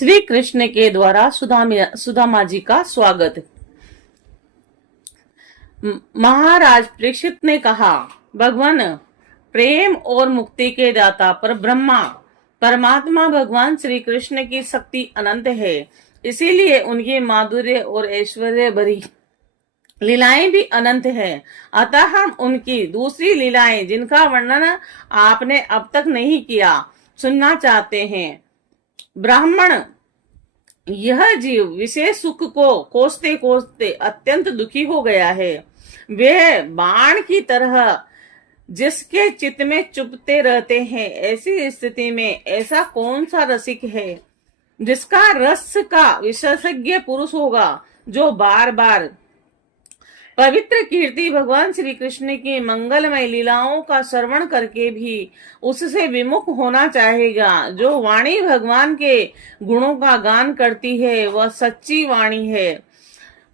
श्री कृष्ण के द्वारा सुदामा जी का स्वागत। महाराज परीक्षित ने कहा, भगवान प्रेम और मुक्ति के दाता पर ब्रह्मा परमात्मा भगवान श्री कृष्ण की शक्ति अनंत है, इसीलिए उनकी माधुर्य और ऐश्वर्य भरी लीलाएं भी अनंत है। अतः हम उनकी दूसरी लीलाएं जिनका वर्णन आपने अब तक नहीं किया सुनना चाहते हैं। ब्राह्मण, यह जीव विशेष सुख को कोसते कोसते अत्यंत दुखी हो गया है। वे बाण की तरह जिसके चित्त में चुभते रहते हैं, ऐसी स्थिति में ऐसा कौन सा रसिक है जिसका रस का विशेषज्ञ पुरुष होगा, जो बार बार पवित्र कीर्ति भगवान श्री कृष्ण की मंगलमय लीलाओं का श्रवण करके भी उससे विमुख होना चाहेगा। जो वाणी भगवान के गुणों का गान करती है वह सच्ची वाणी है।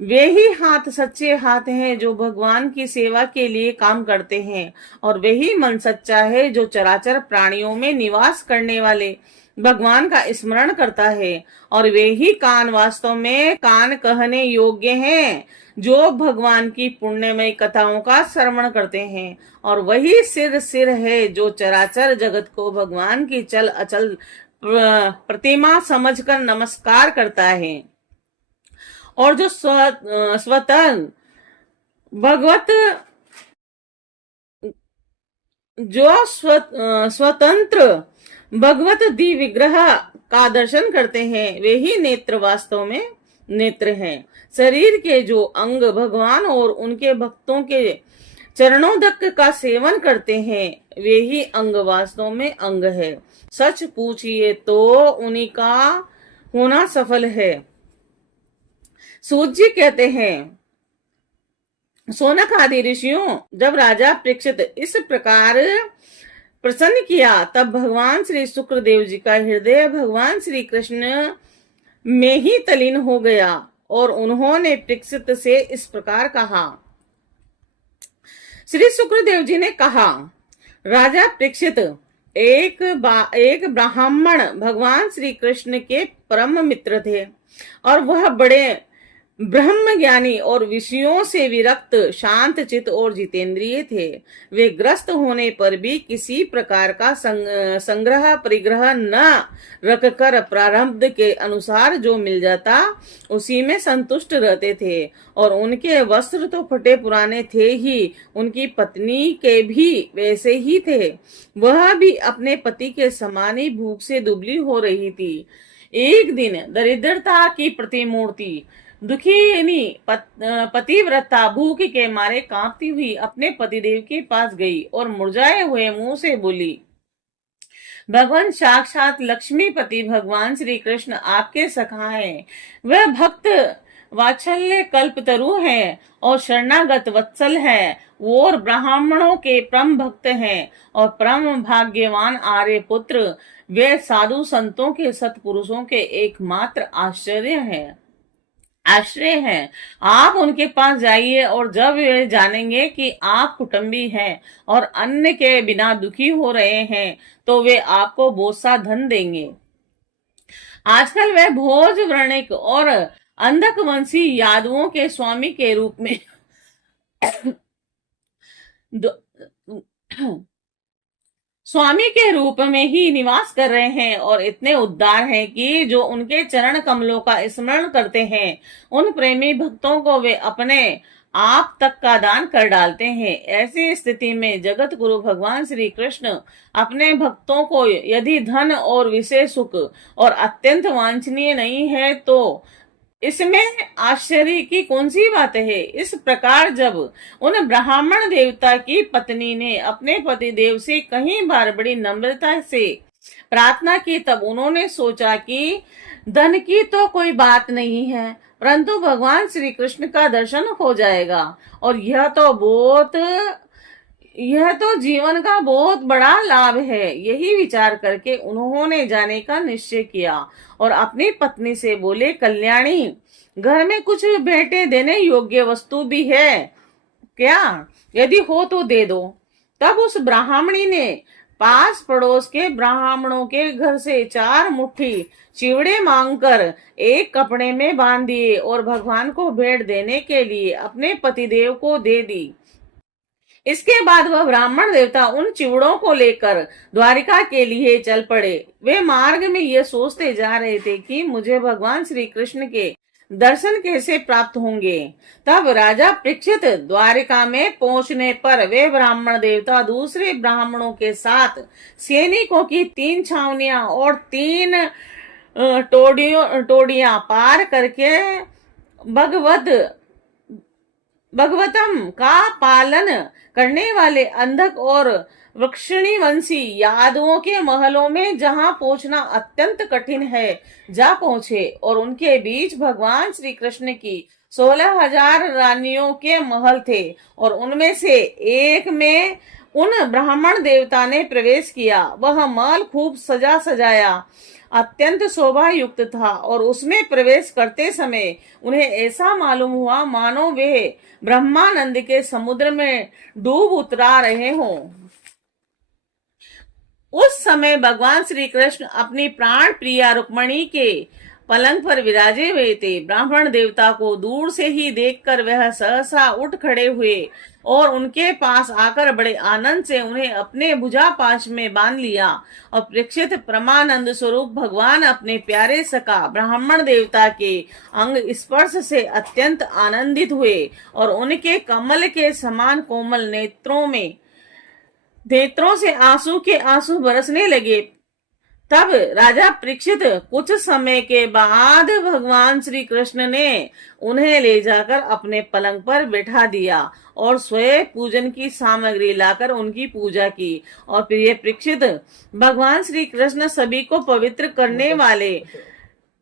वे ही हाथ सच्चे हाथ हैं जो भगवान की सेवा के लिए काम करते हैं, और वही मन सच्चा है जो चराचर प्राणियों में निवास करने वाले भगवान का स्मरण करता है। और वे ही कान वास्तव में कान कहने योग्य हैं जो भगवान की पुण्यमय कथाओं का श्रवण करते हैं। और वही सिर है जो चराचर जगत को भगवान की चल अचल प्रतिमा समझकर नमस्कार करता है। और जो स्वतंत्र भगवत स्वतंत्र भगवत दी विग्रह का दर्शन करते हैं, वे ही नेत्र वास्तव में नेत्र हैं। शरीर के जो अंग भगवान और उनके भक्तों के चरणोदक का सेवन करते हैं, वे ही अंग वास्तव में अंग है। सच पूछिए तो उन्हीं का होना सफल है। सूत जी कहते हैं, सोनक आदि ऋषियों, जब राजा परीक्षित इस प्रकार प्रसन्न किया, तब भगवान श्री शुक्रदेव जी का हृदय भगवान श्री कृष्ण में ही तलीन हो गया, और उन्होंने परीक्षित से इस प्रकार कहा। श्री शुक्रदेव जी ने कहा, राजा परीक्षित, एक ब्राह्मण भगवान श्री कृष्ण के परम मित्र थे, और वह बड़े ब्रह्म ज्ञानी और विषयों से विरक्त, शांत चित और जितेंद्रिय थे। वे ग्रस्त होने पर भी किसी प्रकार का संग्रह परिग्रह न रखकर प्रारब्ध के अनुसार जो मिल जाता उसी में संतुष्ट रहते थे। और उनके वस्त्र तो फटे पुराने थे ही, उनकी पत्नी के भी वैसे ही थे। वह भी अपने पति के समान ही भूख से दुबली हो रही थी। एक दिन दरिद्रता की प्रतिमूर्ति दुखिनी पतिव्रता भूख के मारे कांपती हुई अपने पतिदेव के पास गई और मुरझाए हुए मुंह से बोली, भगवान साक्षात लक्ष्मीपति भगवान श्री कृष्ण आपके सखा हैं। वह भक्त वात्सल्य कल्पतरु हैं और शरणागत वत्सल है। वो और ब्राह्मणों के परम भक्त हैं और परम भाग्यवान आर्य पुत्र। वे साधु संतों के सत्पुरुषों के एकमात्र आश्रय हैं। आप उनके पास जाइए, और जब वे जानेंगे कि आप कुटुंबी हैं और अन्न के बिना दुखी हो रहे हैं, तो वे आपको बहुत सा धन देंगे। आजकल वे भोज वर्णिक और अंधकवंशी यादवों के स्वामी के रूप में स्वामी के रूप में ही निवास कर रहे हैं, और इतने उद्दार हैं कि जो उनके चरण कमलों का स्मरण करते हैं, उन प्रेमी भक्तों को वे अपने आप तक का दान कर डालते हैं। ऐसी स्थिति में जगत गुरु भगवान श्री कृष्ण अपने भक्तों को यदि धन और विशेष सुख और अत्यंत वांछनीय नहीं है, तो इसमें आश्चर्य की कौन सी बात है। इस प्रकार जब उन ब्राह्मण देवता की पत्नी ने अपने पति देव से कई बार बड़ी नम्रता से प्रार्थना की, तब उन्होंने सोचा कि धन की तो कोई बात नहीं है, परंतु भगवान श्री कृष्ण का दर्शन हो जाएगा, और यह तो जीवन का बहुत बड़ा लाभ है। यही विचार करके उन्होंने जाने का निश्चय किया और अपनी पत्नी से बोले, कल्याणी, घर में कुछ भेंटे देने योग्य वस्तु भी है क्या? यदि हो तो दे दो। तब उस ब्राह्मणी ने पास पड़ोस के ब्राह्मणों के घर से 4 मुट्ठी चिवड़े मांगकर एक कपड़े में बांध दिए और भगवान को भेंट देने के लिए अपने पतिदेव को दे दी। इसके बाद वह ब्राह्मण देवता उन चिवड़ों को लेकर द्वारिका के लिए चल पड़े। वे मार्ग में यह सोचते जा रहे थे कि मुझे भगवान श्री कृष्ण के दर्शन कैसे प्राप्त होंगे। तब राजा परीक्षित द्वारिका में पहुंचने पर वे ब्राह्मण देवता दूसरे ब्राह्मणों के साथ सैनिकों की 3 छावनियां और 3 टोडियां पार करके भगवतम का पालन करने वाले अंधक और वृक्षणी वंशी यादवों के महलों में जहां पहुंचना अत्यंत कठिन है जा पहुंचे और उनके बीच भगवान श्री कृष्ण की 16,000 रानियों के महल थे और उनमें से एक में उन ब्राह्मण देवता ने प्रवेश किया। वह महल खूब सजा सजाया अत्यंत शोभा युक्त था और उसमें प्रवेश करते समय उन्हें ऐसा मालूम हुआ मानो वे ब्रह्मानंद के समुद्र में डूब उतरा रहे हों। उस समय भगवान श्री कृष्ण अपनी प्राण प्रिया रुक्मणी के पलंग पर विराजे हुए थे। ब्राह्मण देवता को दूर से ही देखकर वह सहसा उठ खड़े हुए और उनके पास आकर बड़े आनंद से उन्हें अपने भुजा पाश में बांध लिया और परीक्षित परमानंद स्वरूप भगवान अपने प्यारे सखा ब्राह्मण देवता के अंग स्पर्श से अत्यंत आनंदित हुए और उनके कमल के समान कोमल नेत्रों से आंसू के आंसू बरसने लगे। तब राजा परीक्षित कुछ समय के बाद भगवान श्री कृष्ण ने उन्हें ले जाकर अपने पलंग पर बैठा दिया और स्वयं पूजन की सामग्री लाकर उनकी पूजा की। और प्रिय परीक्षित, भगवान श्री कृष्ण सभी को पवित्र करने वाले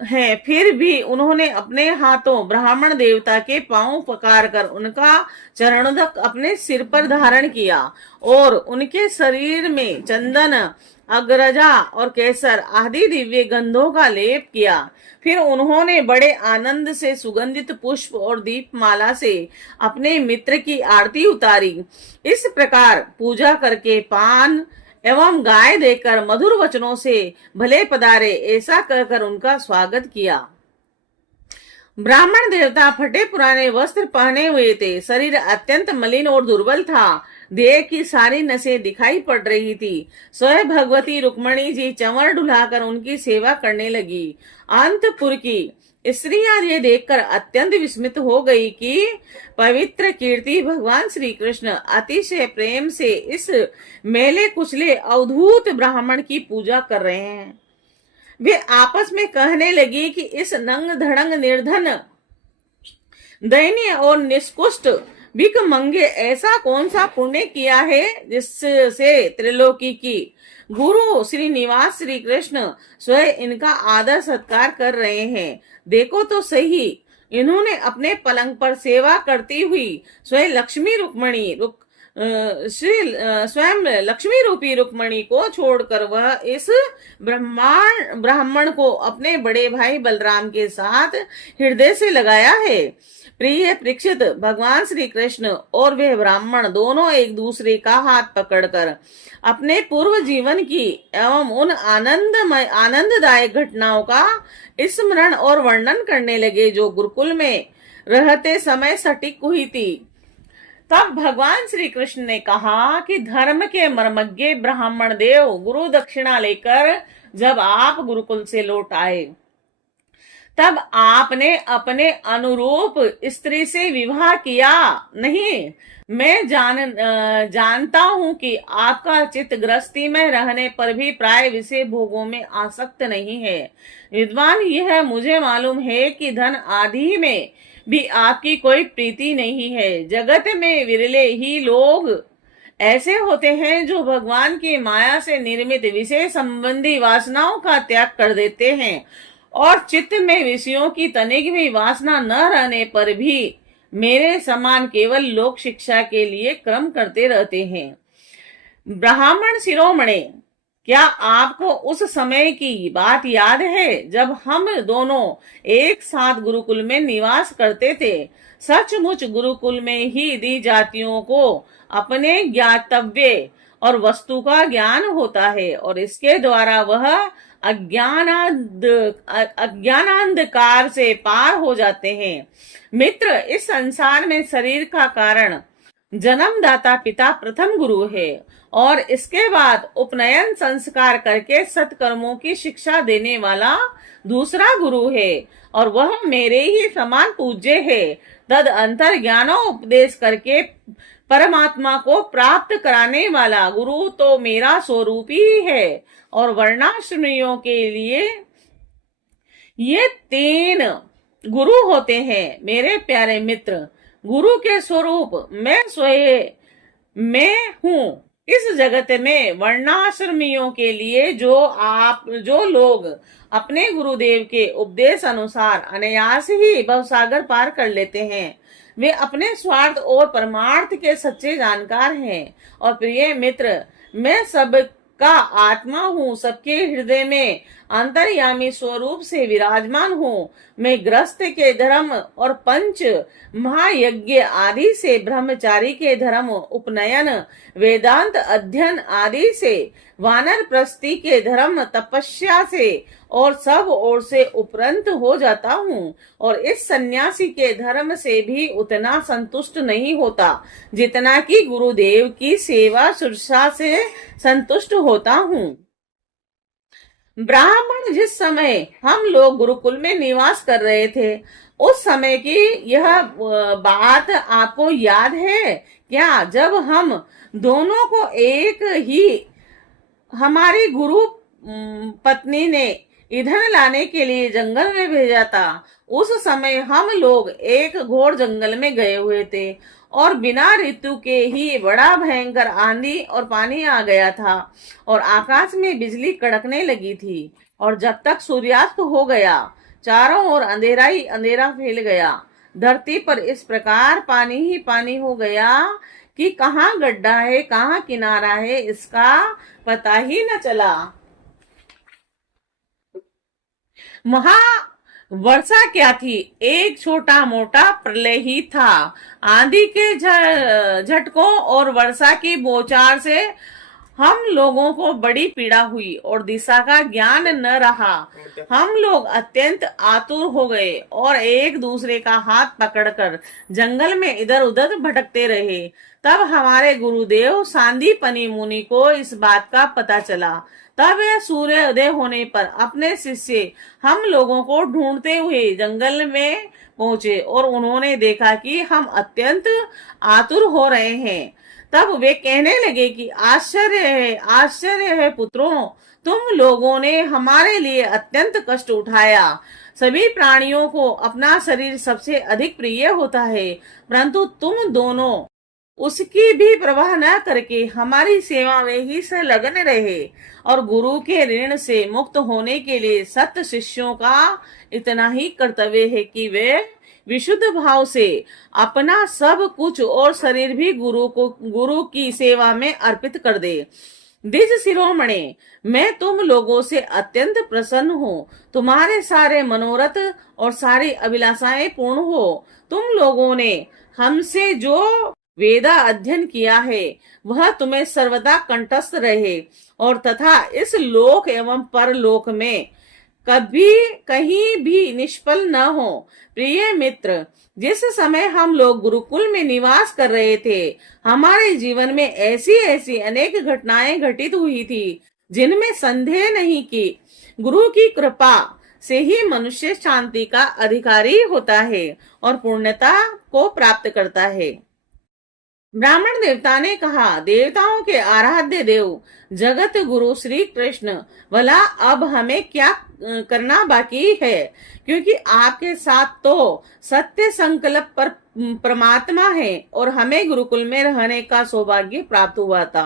हैं, फिर भी उन्होंने अपने हाथों ब्राह्मण देवता के पांव पकड़ कर उनका चरणोदक अपने सिर पर धारण किया और उनके शरीर में चंदन, अग्रजा और केसर आदि दिव्य गंधों का लेप किया। फिर उन्होंने बड़े आनंद से सुगंधित पुष्प और दीपमाला से अपने मित्र की आरती उतारी। इस प्रकार पूजा करके पान एवं गाय देकर मधुर वचनों से भले पधारे ऐसा कहकर उनका स्वागत किया। ब्राह्मण देवता फटे पुराने वस्त्र पहने हुए थे। शरीर अत्यंत मलिन और दुर्बल था। देह की सारी नसें दिखाई पड़ रही थी। स्वयं भगवती रुक्मणी जी चंवर ढुलाकर उनकी सेवा करने लगी। अंतपुर की स्त्रियां ये देखकर अत्यंत विस्मित हो गई कि पवित्र कीर्ति भगवान श्री कृष्ण अतिशय प्रेम से इस मेले कुचले अवधूत ब्राह्मण की पूजा कर रहे हैं। वे आपस में कहने लगी कि इस नंग धड़ंग निर्धन, दयनीय और निष्कुष्ट भिख मंगे ऐसा कौन सा पुण्य किया है जिससे त्रिलोकी की गुरु श्रीनिवास श्री कृष्ण स्वयं इनका आदर सत्कार कर रहे हैं। देखो तो सही, इन्होंने अपने पलंग पर सेवा करती हुई स्वयं लक्ष्मी रूपी रुक्मणी को छोड़कर वह इस ब्राह्मण को अपने बड़े भाई बलराम के साथ हृदय से लगाया है। प्रिय परीक्षित, भगवान श्री कृष्ण और वे ब्राह्मण दोनों एक दूसरे का हाथ पकड़कर अपने पूर्व जीवन की एवं उन आनंददायक घटनाओं का स्मरण और वर्णन करने लगे जो गुरुकुल में रहते समय सटीक हुई थी। तब भगवान श्री कृष्ण ने कहा कि धर्म के मर्मज्ञ ब्राह्मण देव, गुरु दक्षिणा लेकर जब आप गुरुकुल से लौट आए तब आपने अपने अनुरूप स्त्री से विवाह किया नहीं। मैं जानता हूं कि आपका चित्त गृहस्थी में रहने पर भी प्राय विषय भोगों में आसक्त नहीं है। विद्वान, यह मुझे मालूम है कि धन आदि में भी आपकी कोई प्रीति नहीं है। जगत में विरले ही लोग ऐसे होते हैं जो भगवान की माया से निर्मित विषय संबंधी वासनाओं का त्याग कर देते हैं और चित्त में विषयों की तनिक भी वासना न रहने पर भी मेरे समान केवल लोक शिक्षा के लिए क्रम करते रहते हैं। ब्राह्मण शिरोमणे, क्या आपको उस समय की बात याद है जब हम दोनों एक साथ गुरुकुल में निवास करते थे? सचमुच गुरुकुल में ही दी जातियों को अपने ज्ञातव्य और वस्तु का ज्ञान होता है और इसके द्वारा वह अज्ञानांधकार से पार हो जाते हैं। मित्र, इस संसार में शरीर का कारण जन्मदाता पिता प्रथम गुरु है और इसके बाद उपनयन संस्कार करके सत्कर्मों की शिक्षा देने वाला दूसरा गुरु है और वह मेरे ही समान पूज्य है। तद अंतर ज्ञानोपदेश करके परमात्मा को प्राप्त कराने वाला गुरु तो मेरा स्वरूप ही है। और वर्णाश्रमियों के लिए ये 3 गुरु होते हैं। मेरे प्यारे मित्र, गुरु के स्वरूप मैं स्वयं मैं हूँ। इस जगत में वर्णाश्रमियों के लिए जो लोग अपने गुरुदेव के उपदेश अनुसार अनायास ही भवसागर पार कर लेते हैं, वे अपने स्वार्थ और परमार्थ के सच्चे जानकार हैं। और प्रिय मित्र, मैं सबका आत्मा हूँ, सबके हृदय में अंतर्यामी स्वरूप से विराजमान हूँ। मैं गृहस्थ के धर्म और 5 महायज्ञ आदि से, ब्रह्मचारी के धर्म, उपनयन, वेदांत अध्ययन आदि से, वानरप्रस्थी के धर्म, तपस्या से और सब ओर से उपरंत हो जाता हूँ। और इस सन्यासी के धर्म से भी उतना संतुष्ट नहीं होता जितना कि गुरुदेव की सेवा शुश्रूषा से संतुष्ट होता हूँ। ब्राह्मण, जिस समय हम लोग गुरुकुल में निवास कर रहे थे, उस समय की यह बात आपको याद है क्या? जब हम दोनों को एक ही हमारी गुरु पत्नी ने ईंधन लाने के लिए जंगल में भेजा था। उस समय हम लोग एक घोर जंगल में गए हुए थे और बिना ऋतु के ही बड़ा भयंकर आंधी और पानी आ गया था और आकाश में बिजली कड़कने लगी थी। और जब तक सूर्यास्त हो गया, चारों ओर अंधेरा ही अंधेरा फैल गया। धरती पर इस प्रकार पानी ही पानी हो गया कि कहाँ गड्ढा है कहाँ किनारा है, इसका पता ही न चला। महा वर्षा क्या थी, एक छोटा मोटा प्रलय ही था। आंधी के झटकों और वर्षा की बौछार से हम लोगों को बड़ी पीड़ा हुई और दिशा का ज्ञान न रहा। हम लोग अत्यंत आतुर हो गए और एक दूसरे का हाथ पकड़कर जंगल में इधर उधर भटकते रहे। तब हमारे गुरुदेव सांदीपनी मुनि को इस बात का पता चला। तब वह सूर्य उदय होने पर अपने शिष्य हम लोगों को ढूंढते हुए जंगल में पहुंचे और उन्होंने देखा कि हम अत्यंत आतुर हो रहे हैं। तब वे कहने लगे कि आश्चर्य है पुत्रों, तुम लोगों ने हमारे लिए अत्यंत कष्ट उठाया। सभी प्राणियों को अपना शरीर सबसे अधिक प्रिय होता है, परंतु तुम दोनों उसकी भी परवाह न करके हमारी सेवा में ही संलग्न रहे। और गुरु के ऋण से मुक्त होने के लिए सत्य शिष्यों का इतना ही कर्तव्य है कि वे विशुद्ध भाव से अपना सब कुछ और शरीर भी गुरु की सेवा में अर्पित कर दे। द्विज शिरोमणि, मैं तुम लोगों से अत्यंत प्रसन्न हूँ। तुम्हारे सारे मनोरथ और सारी अभिलाषाएं पूर्ण हो। तुम लोगों ने हमसे जो वेदा अध्ययन किया है वह तुम्हें सर्वदा कंठस्थ रहे और तथा इस लोक एवं परलोक में कभी कहीं भी निष्फल न हो। प्रिय मित्र, जिस समय हम लोग गुरुकुल में निवास कर रहे थे, हमारे जीवन में ऐसी ऐसी अनेक घटनाएं घटित हुई थी जिनमें संदेह नहीं कि गुरु की कृपा से ही मनुष्य शांति का अधिकारी होता है और पूर्णता को प्राप्त करता है। ब्राह्मण देवता ने कहा, देवताओं के आराध्य देव जगत गुरु श्री कृष्ण, भला अब हमें क्या करना बाकी है, क्योंकि आपके साथ तो सत्य संकल्प पर परमात्मा है और हमें गुरुकुल में रहने का सौभाग्य प्राप्त हुआ था।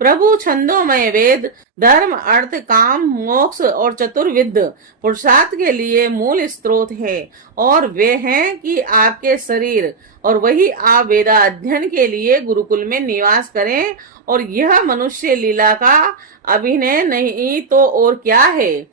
प्रभु छंदोमय वेद धर्म अर्थ काम मोक्ष और चतुर्विध पुरुषार्थ के लिए मूल स्रोत है और वे हैं कि आपके शरीर, और वही आप वेदा अध्ययन के लिए गुरुकुल में निवास करें। और यह मनुष्य लीला का अभिनय नहीं तो और क्या है।